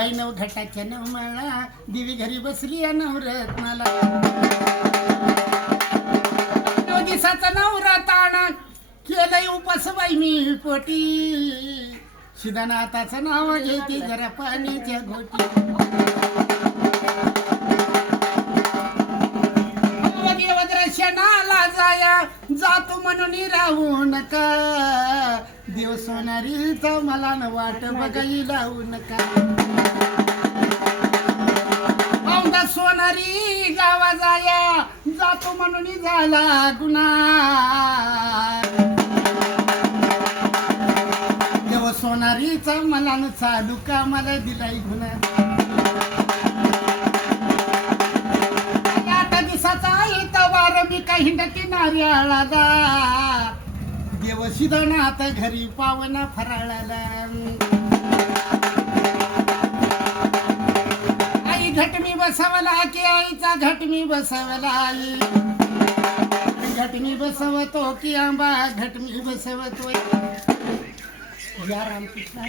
बैनव घटाच्या नवमाळा दिवी घरी बसली नवरत्नाला दिसाचा नवरा ताणा केलंय उपास बाई मी पोटी शिदानाथाचं नाव घेते जरा पाण्याच्या घोटी देवदर्शनाला जाया जातो म्हणून राहू नका देव सोनारी तर मला न वाट बघाई लावू नका औंधा सोनारी गावा जाया जातो म्हणून झाला गुन्हा देव सोनारीचा मला न चालू का मला दिलाई गुन्हा मी काही नक्की नार्याळाला देव शिदनाथ घरी पावना फराळाला आई घट मी बसवला की आईचा घट मी बसवला आई घट मी बसवतो की आंबा घट मी बसवतो या रामकृष्ण